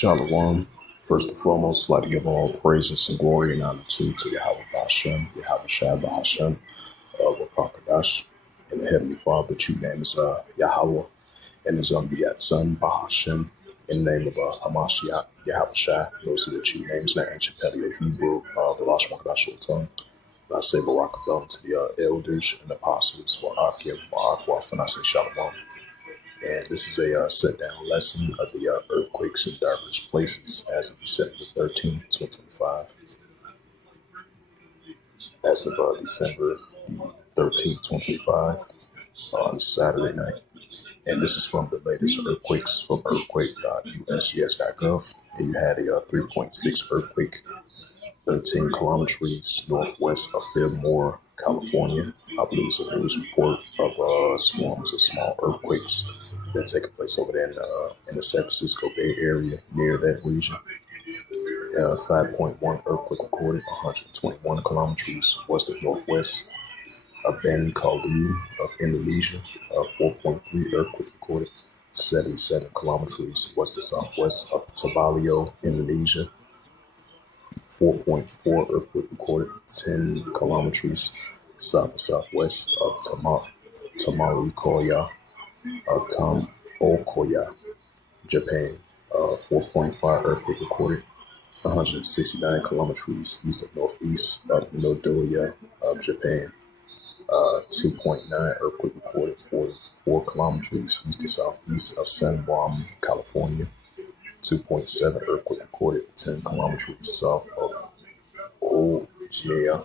Shalom. First and foremost, I'd like to give all praises and glory and honor to Yahweh Bashem, Yahweh Shai Bahashem, Wakakadash, and the Heavenly Father. The true name is Yahweh, and his unbegotten Son, Bahashem, in the name of Hamashiach, Yahweh Shai. Those are the true names in the ancient Paleo Hebrew, the Rosh Makadash tongue. And I say Barakadam to the elders and apostles, Wa'akim, Wa'akwaf, and I say Shalom. And this is a sit-down lesson of the earthquakes in diverse places as of December 13th, 2025. As of December 13th, 2025, on Saturday night. And this is from the latest earthquakes from earthquake.usgs.gov. And you had a 3.6 earthquake 13 kilometers northwest of Fillmore, California. I believe it's a news report of swarms of small earthquakes that taking place over there in the San Francisco Bay Area near that region. 5.1 earthquake recorded 121 kilometers west of northwest of Bani Kalu of Indonesia. 4.3 earthquake recorded 77 kilometers west of southwest of Tabalio, Indonesia. 4.4 earthquake recorded 10 kilometers south of southwest of Tamarikoya, Okoya, Japan. 4.5 earthquake recorded 169 kilometers east of northeast of Nodoya of Japan. 2.9 earthquake recorded 44 kilometers east to southeast of San Juan, California. 2.7 earthquake recorded 10 kilometers south of Ojai,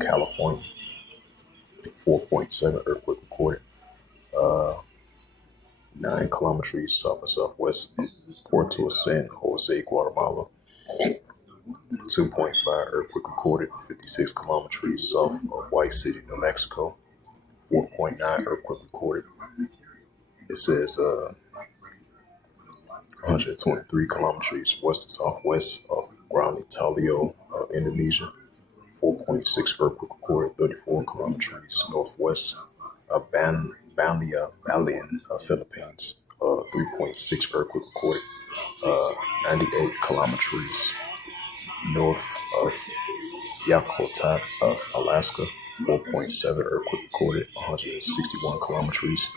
California. 4.7 earthquake recorded 9 kilometers south of southwest of Puerto San Jose, Guatemala. 2.5 earthquake recorded 56 kilometers south of White City, New Mexico. 4.9 earthquake recorded. It says 123 kilometers west to southwest of Ground Italio, Indonesia. 4.6 earthquake recorded 34 kilometers northwest of Balian, Philippines. 3.6 earthquake recorded 98 kilometers north of Yakutat of Alaska. 4.7 earthquake recorded 161 kilometers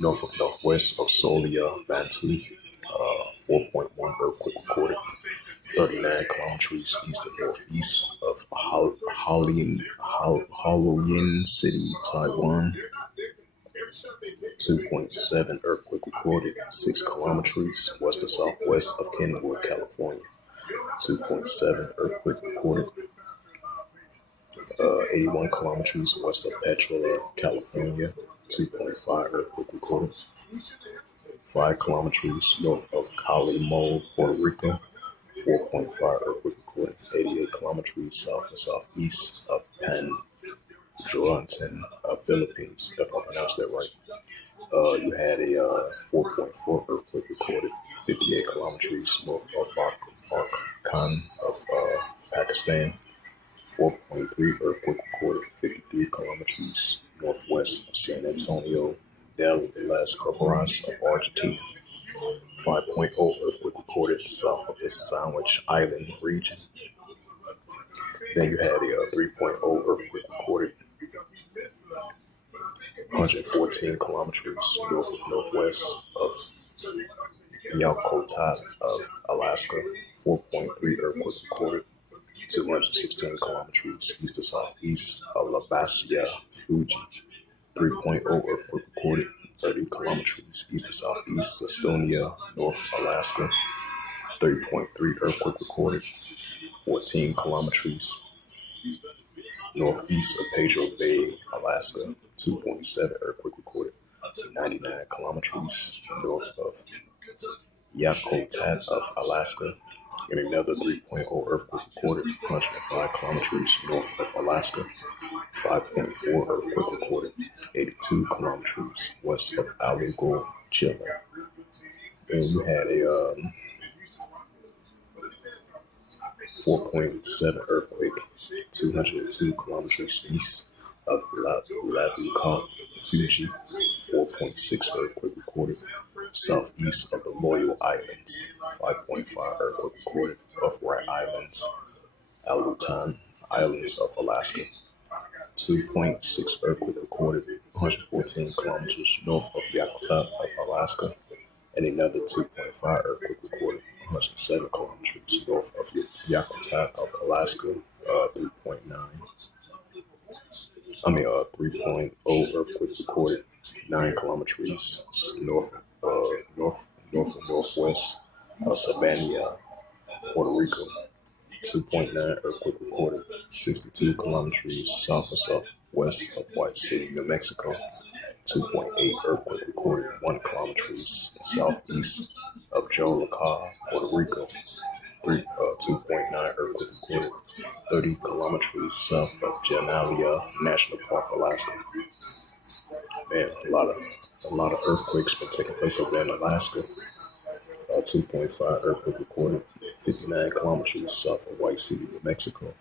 north of northwest of Solia, Bantu. 4.1 earthquake recorded 39 kilometers east of northeast of Haloyan City, Taiwan. 2.7 earthquake recorded 6 kilometers west to southwest of Kenwood, California. 2.7 earthquake recorded 81 kilometers west of Petrola, California. 2.5 earthquake recorded 5 kilometers north of Calimo, Puerto Rico. 4.5 earthquake recorded 88 kilometers south and southeast of Panjuantan, Philippines, if I pronounced that right. You had a 4.4 earthquake recorded 58 kilometers north of Bakkan of Pakistan. 4.3 earthquake recorded 53 kilometers northwest of San Antonio de las Cabras of Argentina. 5.0 earthquake recorded south of the Sandwich Island region. Then you had a 3.0 earthquake recorded 114 kilometers north of northwest of Yakutat of Alaska. 4.3 earthquake recorded 216 kilometers east to southeast of Labasia, Fuji. 3.0 earthquake recorded 30 kilometers east to southeast Estonia, North Alaska. 3.3 earthquake recorded 14 kilometers northeast of Pedro Bay, Alaska. 2.7 earthquake recorded 99 kilometers north of Yakutat of Alaska. And another 3.0 earthquake recorded 105 kilometers north of Alaska. 5.4 earthquake recorded 82 kilometers west of Aligo, Chile. And you had a 4.7 earthquake 202 kilometers east of Labuka, Fuji. 4.6 earthquake recorded southeast of the Loyal Islands. 5.5 earthquake recorded off Rat Islands, Aleutian Islands of Alaska. 2.6 earthquake recorded 114 kilometers north of Yakutat of Alaska, and another 2.5 earthquake recorded 107 kilometers north of Yakutat of Alaska. 3.0 earthquake recorded 9 kilometers north and northwest of Sabania, Puerto Rico. 2.9 earthquake recorded 62 kilometers south and southwest of White City, New Mexico. 2.8 earthquake recorded 1 kilometers southeast of Jolica, Puerto Rico. 2.9 earthquake recorded 30 kilometers south of Genalia National Park, Alaska. Man, a lot of earthquakes been taking place over there in Alaska. 2.5 earthquake recorded 59 kilometers south of White City, New Mexico.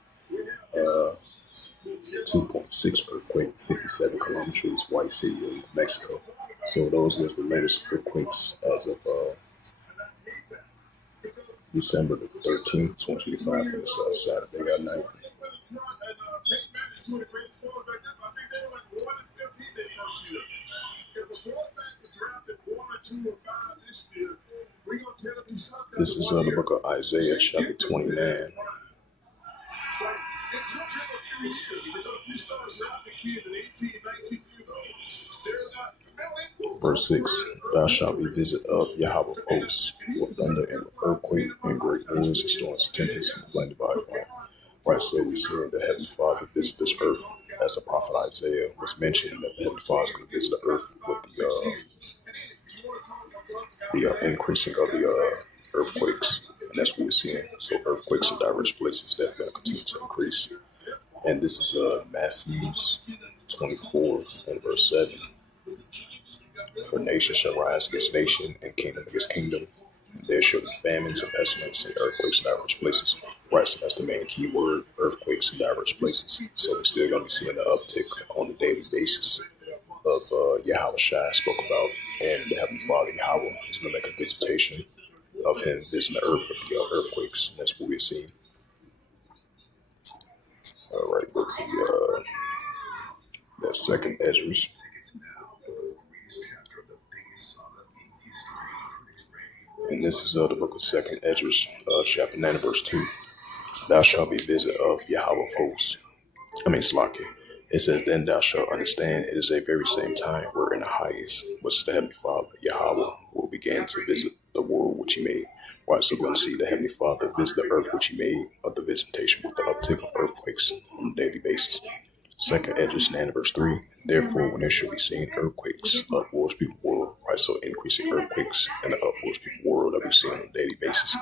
2.6 earthquake 57 kilometers White City, New Mexico. So those was the latest earthquakes as of December the 13th, 2025, for this Saturday night. This is the book of Isaiah, chapter 29. Verse 6, Thou shalt be visited of Yahweh of hosts, with thunder and with earthquake and great winds and storms and tempests and blinded by fire. Right, so we see the Heavenly Father visit this earth, as the prophet Isaiah was mentioning, that the Heavenly Father is going to visit the earth with the increasing of the earthquakes. And that's what we're seeing. So earthquakes in diverse places that are going to continue to increase. And this is Matthew 24 and verse 7. For nation shall rise against nation, and kingdom against kingdom. And there shall be famines and pestilence and earthquakes in diverse places. Right, so that's the main key word, earthquakes in diverse places. So we're still going to be seeing the uptick on a daily basis of Yahweh Shai spoke about, and the Heavenly Father Yahweh is going to make a visitation of him visiting the earth with the earthquakes. And that's what we're seeing. All right, go to that second Esdras. And this is the book of second Esdras, chapter 9 verse 2. Thou shalt be visited of Yahweh of hosts. Slakia. It says, then thou shalt understand it is a very same time where in the highest, which is the Heavenly Father, Yahweh, will begin to visit the world which he made. Right, so we're going to see the Heavenly Father visit the earth which he made, of the visitation with the uptick of earthquakes on a daily basis. Second Esdras 9 verse 3. Therefore, when there shall be seen earthquakes, upwards people world. Right, so increasing earthquakes in the upwards people world that we see on a daily basis.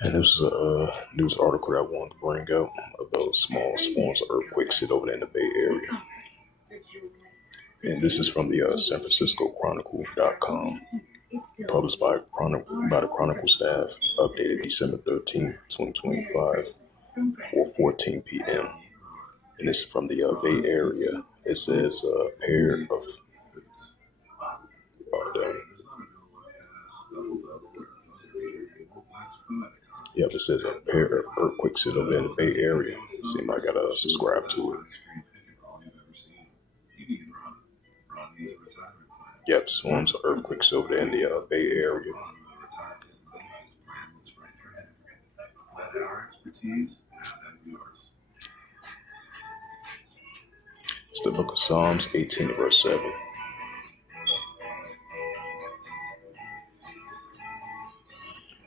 And this is a news article that I wanted to bring out of those small spawns of earthquakes hit over there in the Bay Area. And this is from the San Francisco Chronicle.com, published by the Chronicle staff, updated December 13, 2025, 4:14 p.m. And this is from the Bay Area. It says a pair of it says a pair of earthquakes hit over in the Bay Area. Seems like I gotta subscribe to it. Yep, swarms of earthquakes over there in the Bay Area. It's the book of Psalms 18 verse 7.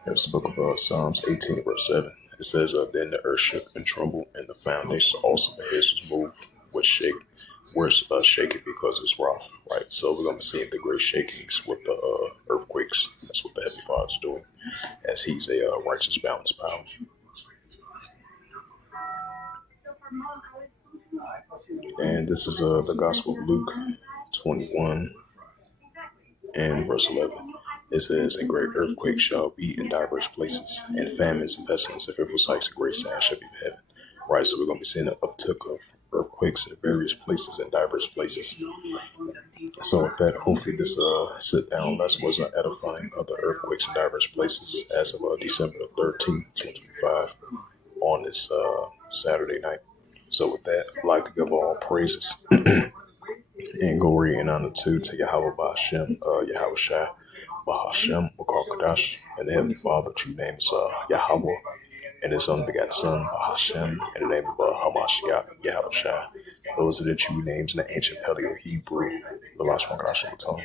It's the book of Psalms 18 verse 7. It says, then the earth shook and trembled, and the foundations also the heads was moved, was shaking because it's rough. Right, so we're going to be seeing the great shakings with the earthquakes. That's what the Heavenly Father is doing, as he's a righteous, balanced power. And this is the Gospel of Luke 21 and verse 11. It says, and great earthquakes shall be in diverse places, and famines and pestilence, if it was like a great sign shall be in heaven. Right, so we're going to be seeing an uptick of earthquakes in various places and diverse places. So with that, hopefully this sit down lesson was edifying of the earthquakes in diverse places as of December the 13th, 2025 on this Saturday night. So with that, I'd like to give all praises and glory and honor to Yahweh Bahashem, Yahweh Shai, Bahashem, Wakakadash, and the Heavenly Father, true name is Yahweh, and his unbegotten Son, Bahashem, in the name of Hamashiach, Yahweh Shai. Those are the true names in the ancient Paleo Hebrew, the last one tongue.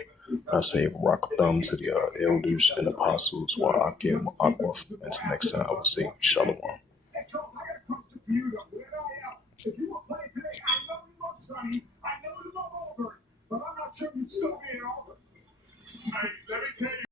I say rock thumb to the elders and apostles, while Akim, Akwaf, until next time, I will say Shalom.